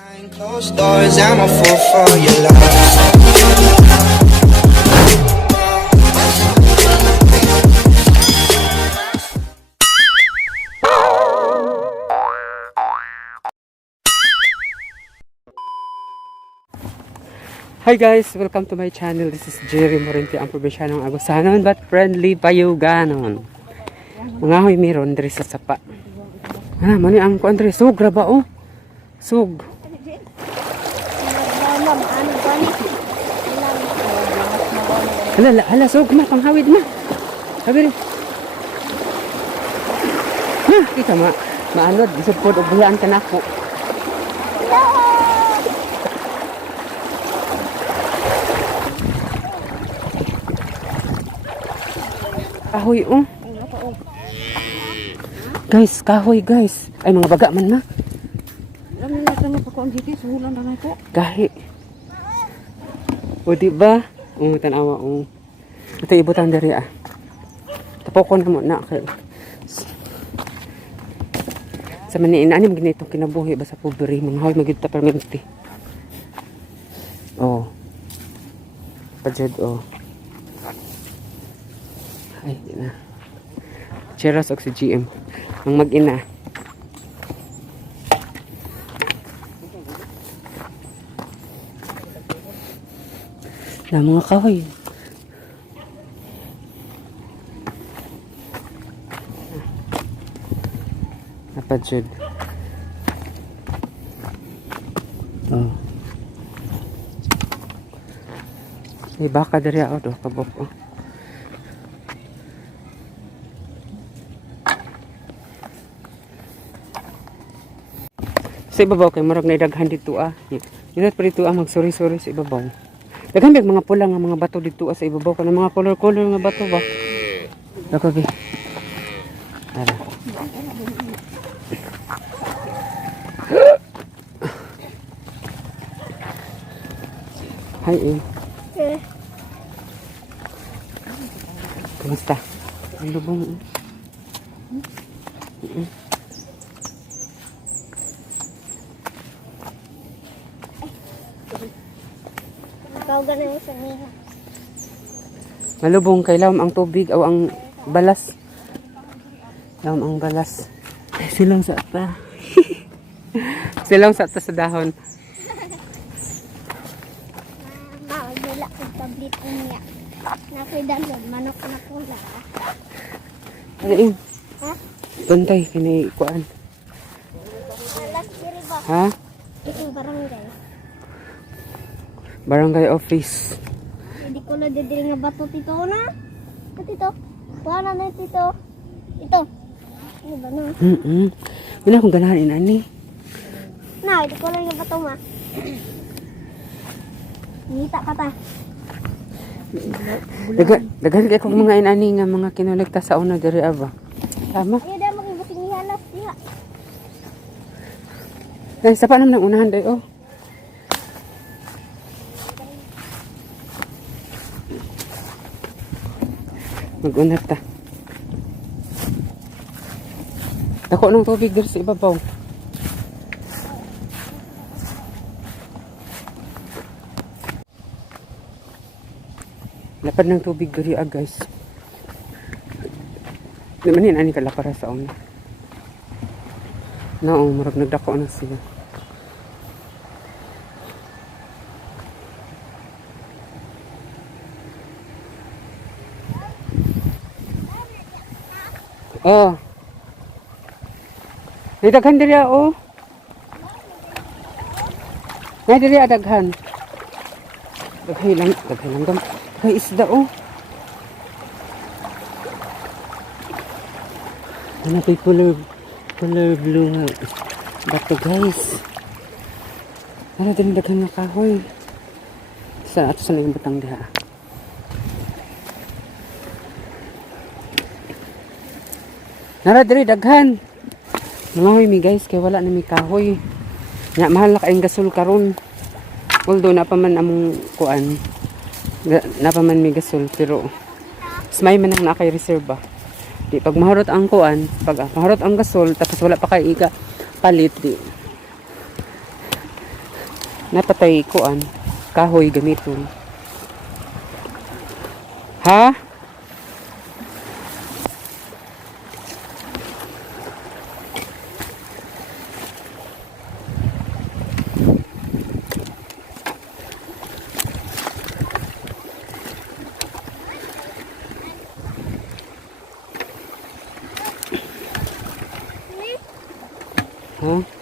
Behind closed doors, I'm a fool for your love. Hi guys, welcome to my channel. This is Jerry Morinti, ang probesyanong agusanon but friendly payuganon. Mga hoy meron diri sa sapa. Mani ang kuan diri sug ra ba oh. Sug. Hala sug ma panghawid ma. Sabi rin. Kita maanod bisod pod og buhian kanako. Kahoy oh. Guys, kahoy guys. Ay mga baga man na. Ano na tanya pa ko ang dito, suhulan na ko. Gahi. O di ba? Tanawa ito ibutan dari ah. Tapokon na mo na kay. Sa maniin ani magini itong kinabuhi ba sa pobre mga hoy magid ta permanente. Oh. Pajud oh. Ay, di na. Cheers og si GM. Ang mag-ina. Na mga kahoy. Napadjud. Oh. May baka dari ako do kabok oh. Sa ibabaw kay marag na daghan dito ah. Inat pa dito ah magsuri-suri sa ibabaw. Daghan big mga pula nga mga bato dito ah sa ibabaw kana mga color-color nga bato ba. Dako gi. Ara. Hi eh. Kamusta? Ang lubong. Malubong kay lawom ang tubig o ang balas. Lawom ang balas. Silang sa ta. Silang sa ta sa dahon. Wala ko tablet niya. Nakoy dalon manok na pula. Ano yun? Ha? Tuntay kini kuan. Alas diri ba? Ha? Ito barangay. Barangay office. Hindi ko na didiri nga bato tito na. Tito. Wala na tito. Ito. Ano ba na? Wala akong ganahan inani. Na, hindi ko na nga bato ma. Ngita pa ta. Daghan kay kog mga inani nga mga kinolekta sa una diri aba. Tama? Iya dah maging buting halas diha. Dahil sa pa naman ang unahan day oh. Mag-unat ta. Dako ng tubig dito sa ibabaw. Lapad ng tubig diri guys. Di man ani kalapara sa una. No, murag nagdako na sila. Oh. May daghan diri oh. May diri daghan. Daghan lang gam. Kay isda oh. Ano kay color blue nga. Bato guys. Ano din daghan nga kahoy. Sa ato sa nang butang diha. Nara diri daghan. Mga mi guys kay wala na mi kahoy. Nya mahal na kaayong gasol karon. Although na pa man among kuan. Na pa man mi gasol pero smay man ang nakay reserva. Di pag maharot ang kuan, pag maharot ang gasol tapos wala pa kay iga palit di. Napatay kuan. Kahoy gamiton. Ha? Ha?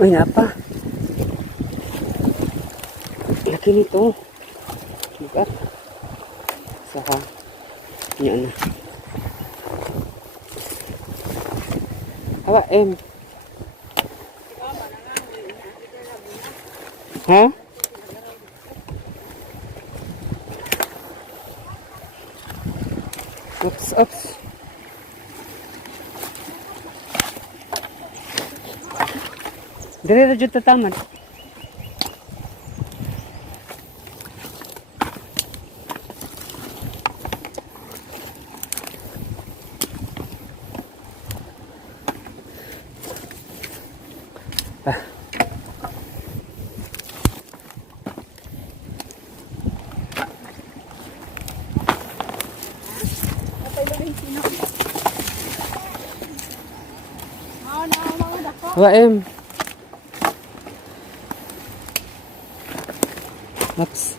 Uy, napa. Laki nito. Bukat. Saka, yan na. Hawa, Ha? Oops. Dire ra jud tatamad. Hawa, Oops.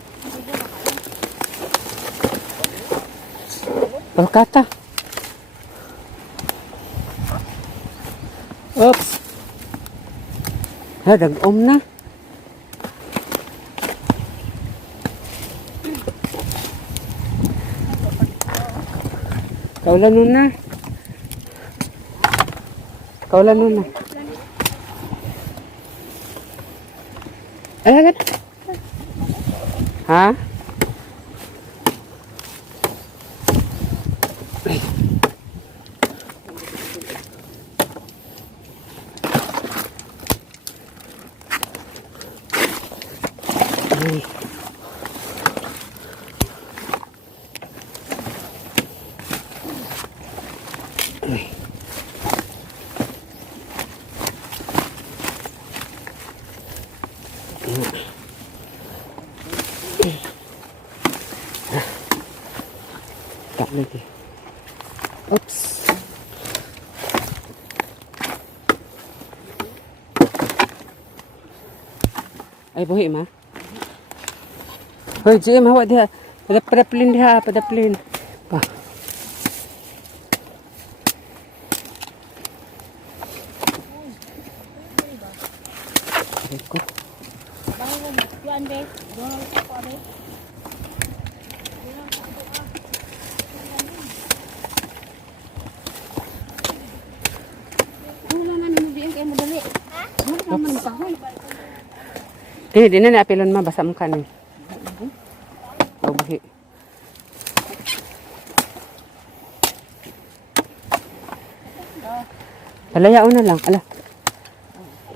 Palkata. Oops. Ha, dag-om na. Kaulan nun na. Ay, agad. Ha? Ay. Ay. Tak lagi. Oops. Ay, buhi ma. Hoy, JM, hawa dia. Pada plane dia, pada plane. Pa. Ikut. Di na apilon ma, basa mukha ni. Oh, buhi. Palayaon na lang, ala.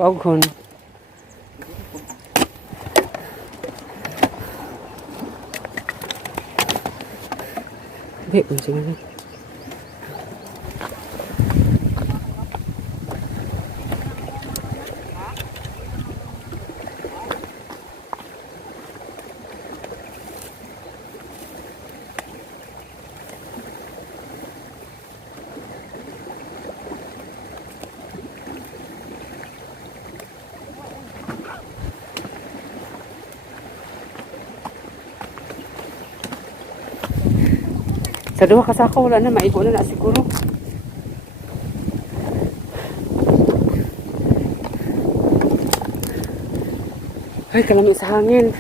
Paughon. Di, unsi na lang. Sa duha ka sako, wala na, maigo na siguro. Ay, kalami sa hangin.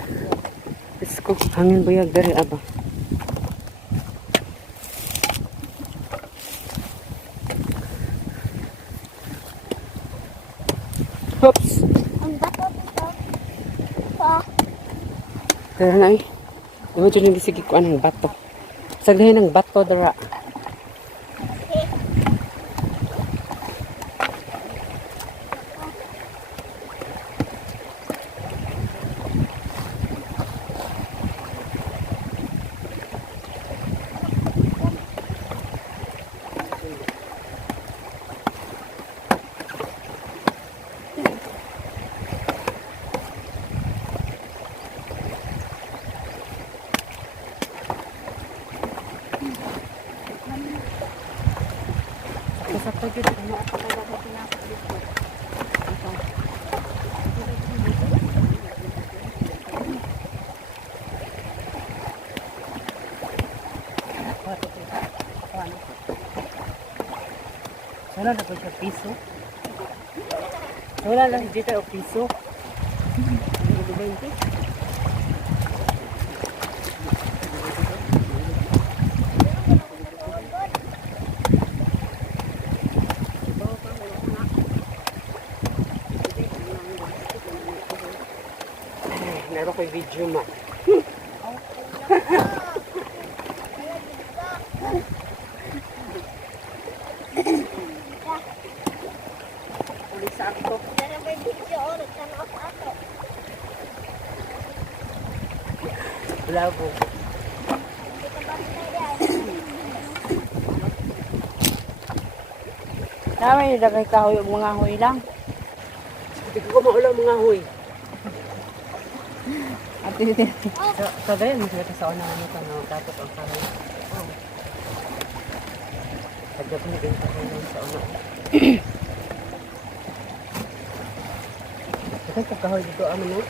Let's go. Hangin buyag dari aba. Oops. Ang bato dito. Pa. Dara na eh. Ano dyan yung gisigi ko anong bato. Sagdahin ng bato, dara. Ito dito, ano pa kaya sa pinapit dito. Ito. Wala na po siya piso. Wala lang dito o piso. Meron ko'y video ma. Ulit sa ako. Pero may video oras na ako ato. Labo. Kita ba tayo? Dami yung dagay kahoy o mga hoy lang. Hindi ko maulang mga huy. At dito. So ganyan, hindi ka sa unang ano ka na dapat ang kahoy. Pagka pinibenta ko yun sa unang. Kasi pagkahoy dito, ano mo?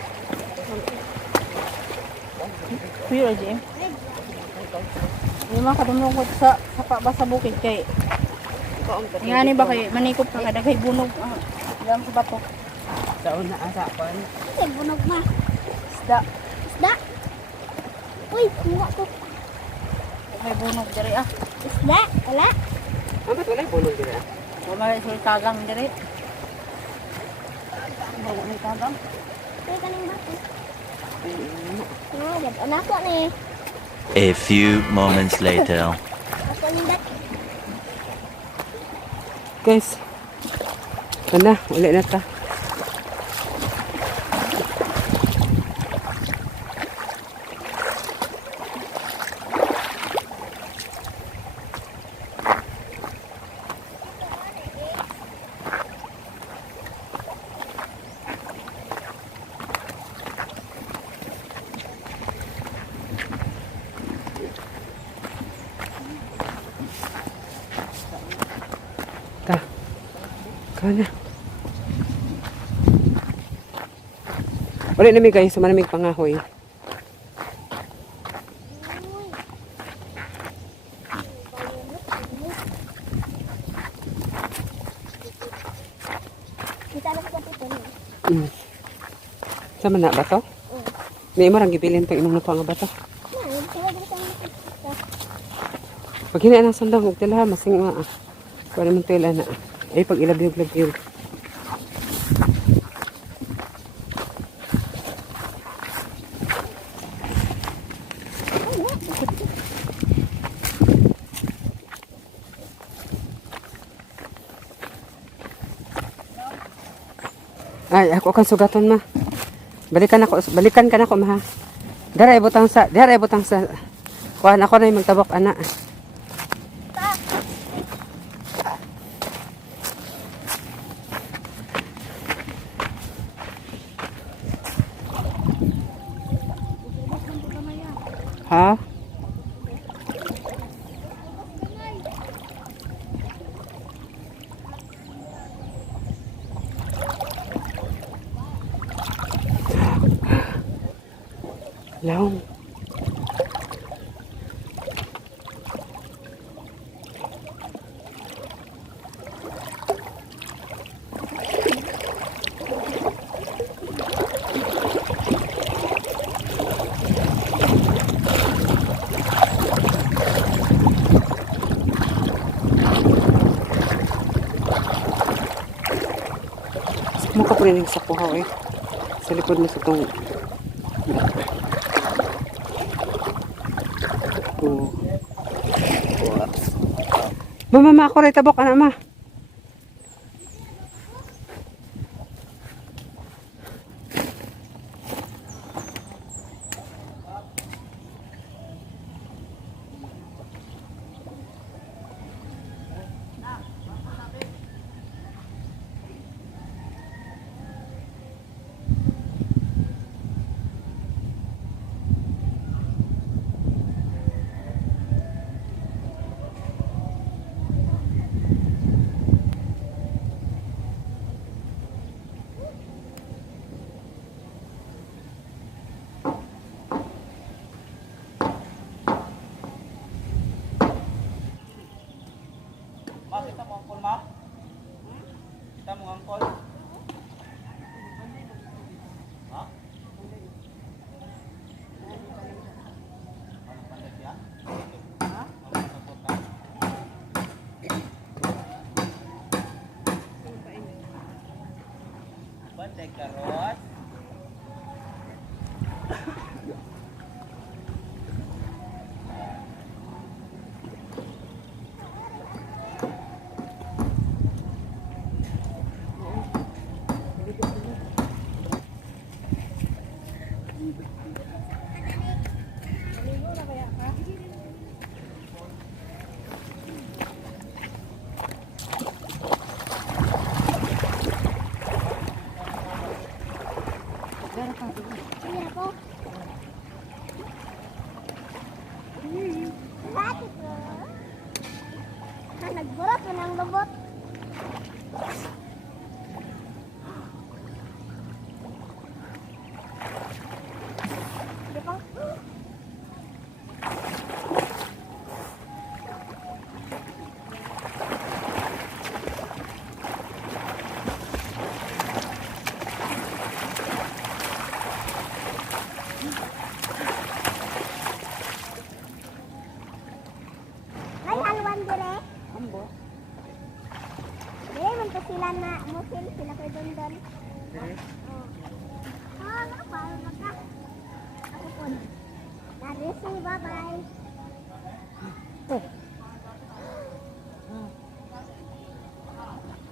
Pure Jim. Yung mga kadumungkot sa pa sa bukid kay ngani ba kay manikop ka kadagay bunog lang sa bato. Sa una, asa pa. Ay, bunog ma. Isda. Isda. Uy, kuha ko. May bunog diri ah. Isda. Wala. Ba't wala yung puno dito? Wala may sultagang diri. Wala may tagang. Uy, kaning bato. Anak ko ni. A few moments later. Ako ni dat. Guys, ito na, ulit na ta. Ta. Kana. Ulit na mi guys, sa maraming pangahoy. Kita na sa pito ni. Sama na ba to? May marang gibilin itong imong lupa nga ba to? Na, kaya dito ang kita. Pag hinaan ang sandang, huwag tila, masing nga. Para mong tila na. Ay, pag ilabyog-labyog. Ay, ako kan sugaton ma. Balikan ka na ko ma. Dara ibutang sa, kuhan ako na yung magtabok ana. Ha? Long. Mukha po rin yung sakuhaw eh. Sa likod mo sa itong... Oh. Mama, ako rin tabok, anak ma. Iya ako. Bakit ko? Nagburat mo ng lubot. Di ba? Ay, halwan dire. Ambo. Dire, man to sila na musil, sila kay Dondon. Oh, nakapalo na ka. Ako po. Narisi, bye-bye.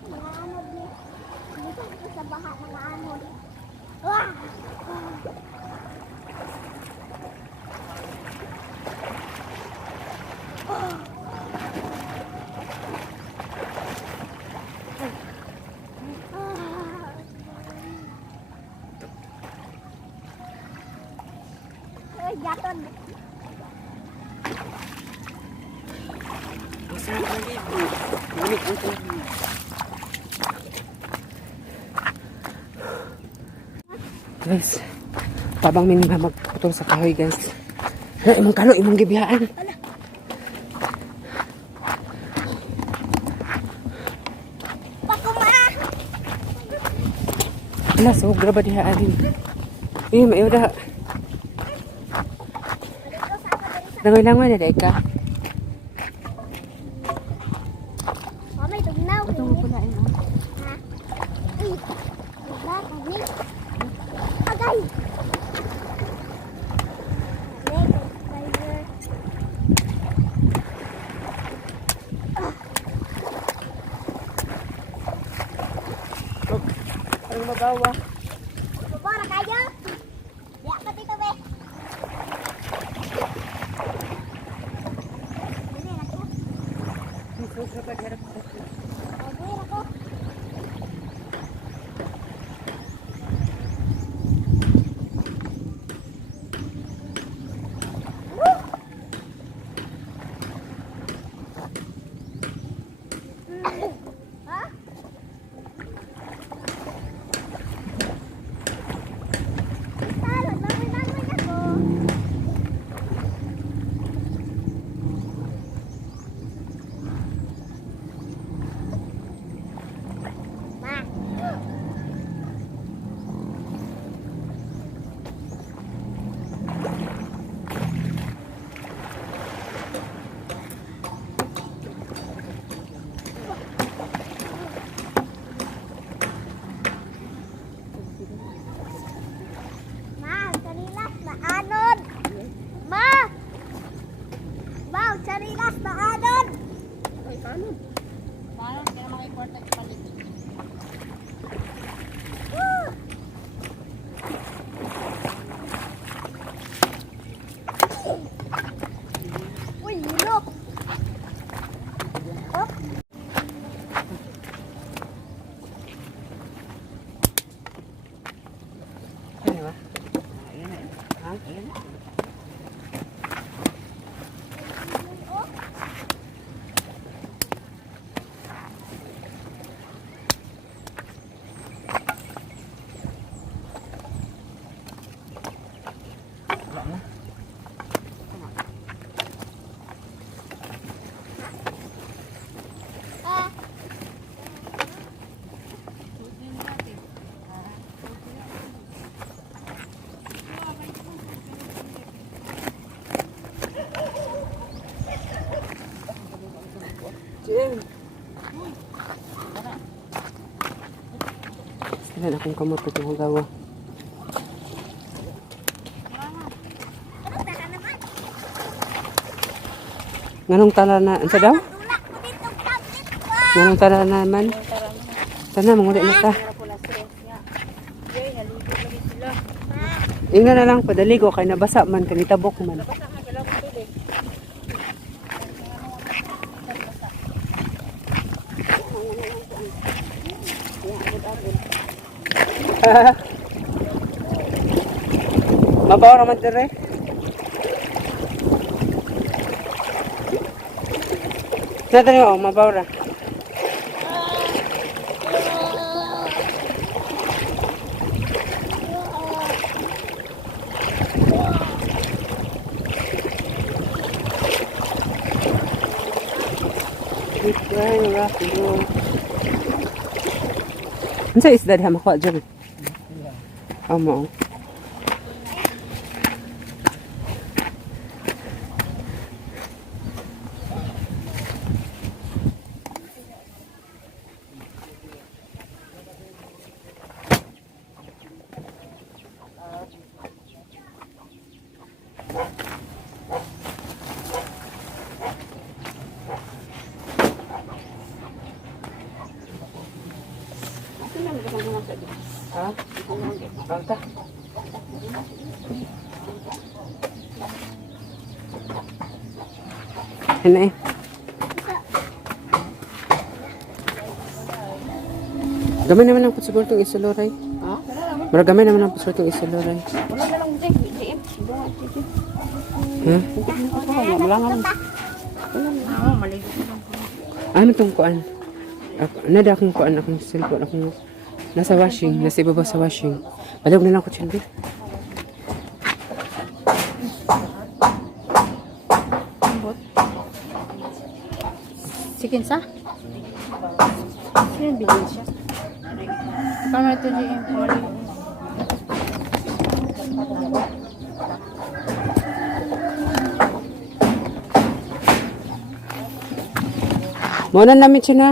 Mga anod ni. Dito ko sa baha, mga anod. Wah! Ay, jatuh. Ulit ang tubig. Guys, tabang may nga magputol sa kahoy guys. Imong kalo, imong gibiyaan. Pakuma! Wala, sobra ba diha anin? Mayo dah. Langoy-langoy na dahil ka. Mamay, tugnaw. Tungo ko na ino. Ha? Uy, diba, kami? Agay! Lego, tiger. Ang magawa. Bubara kayo? Ya, pati ito, be. Dali, ako. Dali, ako. Ha? Yan akong kamot ito ng gawa. Nganong tala na, ano daw? Nganong tala na naman? Sana, mangulit na ta. Ingnan na lang, padaligo, kay nabasa man, kanitabok man. Mabaw naman dire. Nata niyo, mabaw ra. Unsa isda diha makuha dyan? Amo. Ha? Bangka. Ano eh? Gamay naman ang putsugol itong isiluray. Ha? Marag gamay naman ang putsugol itong isiluray. Wala na lang din. DM. Ha? Wala nga lang. Oo, maligo ko lang. Ano itong kuan? Nada akong kuan, akong cellphone, akong nasa washing, nasa ibaba sa washing. Balog na lang ako dyan, babe. Ambot. Chicken sa? Sino bilhin siya? Kano ito DM? Maligo. Muna namin siya na.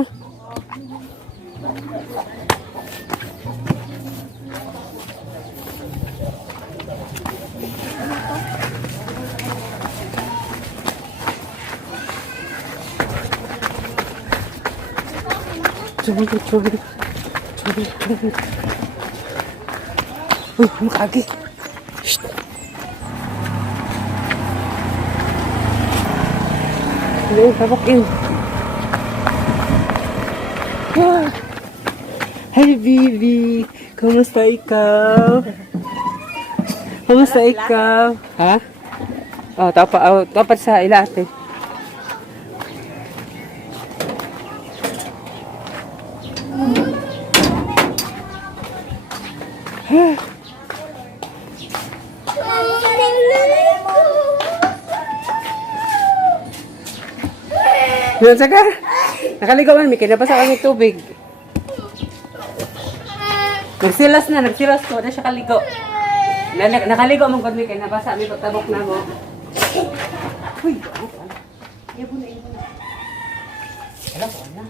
Chubig. Uy, makagi. Shhh. Hello, tabakin. Ah. Hi, baby. Kumusta ikaw? Kumusta ikaw? Ha? Oh, tapat sa ilate. Yan saka. Nakaligaw man, may kinabasa kami tubig. Nagsilas ko, na siya kaligo. Nakaligo mong kami, kinabasa, may pagtabok na mo. Uy, ibo na. Wala ko na.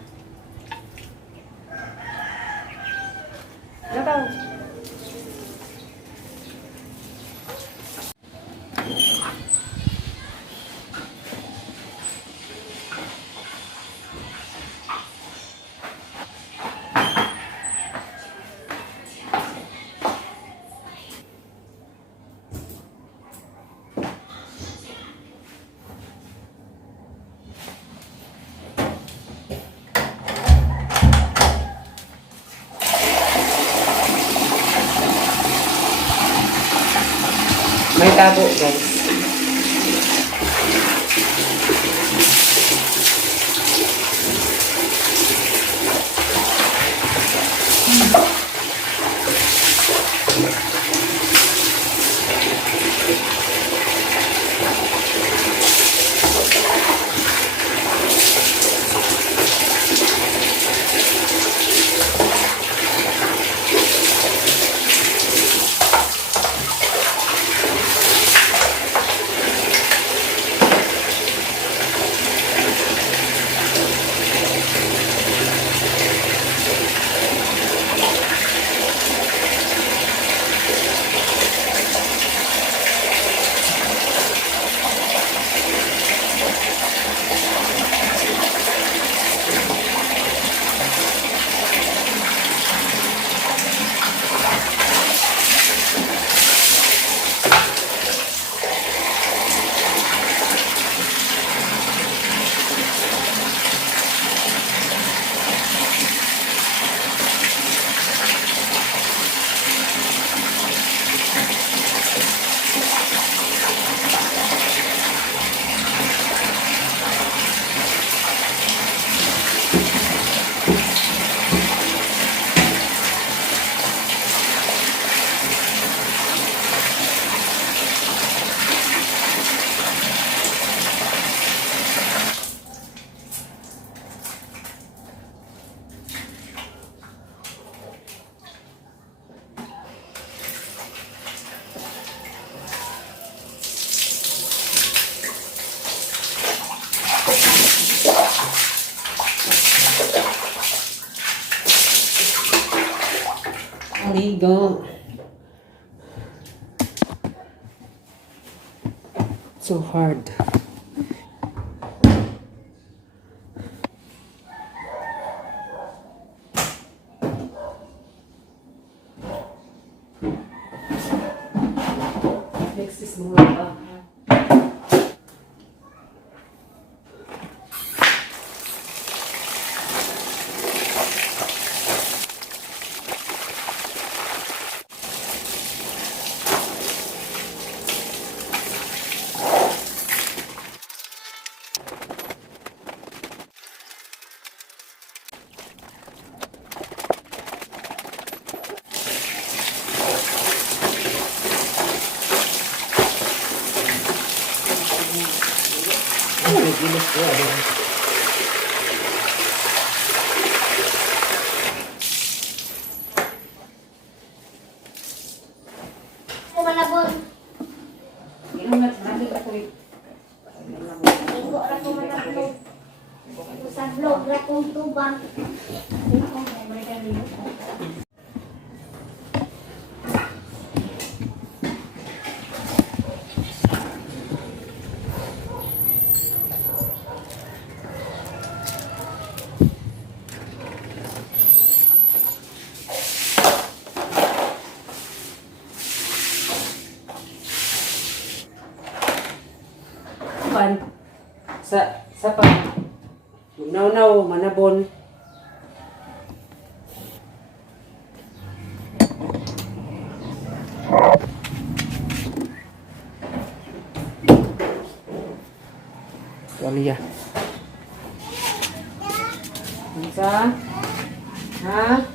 Ano daw? May tabo, guys. Aligo. So hard. Next is more Kumalabon. Igo ra ko manaplo. Sa vlog ra kong tuban. sa pa naw manabon. Tuwalya. Isa. Ha?